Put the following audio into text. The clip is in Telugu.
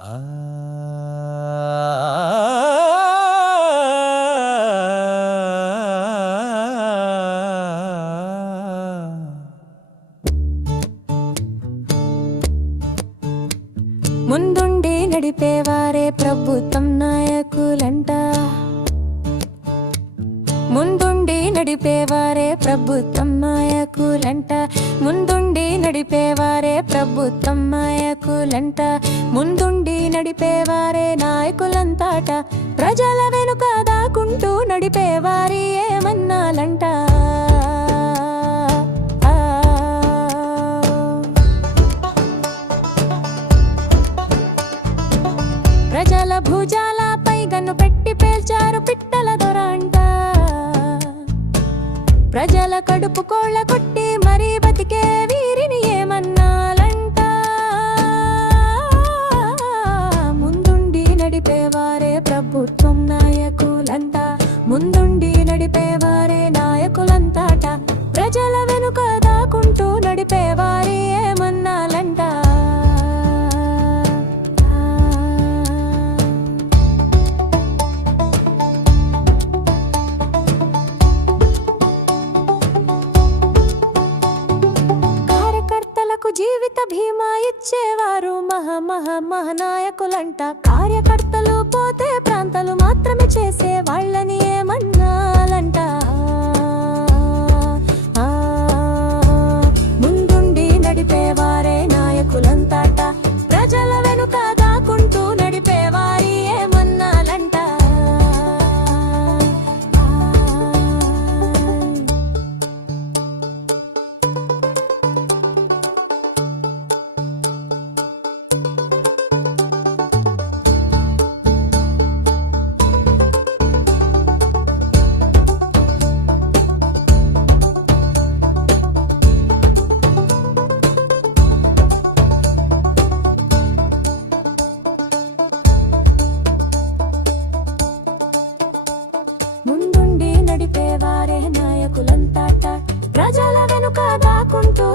ముందుండి నడిపేవారే ప్రభుత్వం నాయకులంట. ముందుండి నడిపేవారే ప్రభుత్వం నాయకులంట. ముందుండి నడిపేవారే ప్రభుత్వం నాయకులంట. ముందుండి నడిపేవారే నాయకులంతాట. ప్రజల వెనుక దాకుంటూ నడిపేవారి ఏమన్నాలంట. ఆ. ప్రజల భుజాలపై గన్ను పెట్టి పేల్చారు పిట్టల దొర అంట. ప్రజల కడుపు కోళ్ళ కొట్టి మరీ బతికే వీరిని ఏ భీమా ఇచ్చేవారు మహా మహా మహానాయకులంట కార్యకర్తలు పోతే ప్రాంతాలు మాత్రమే చేసే con todo.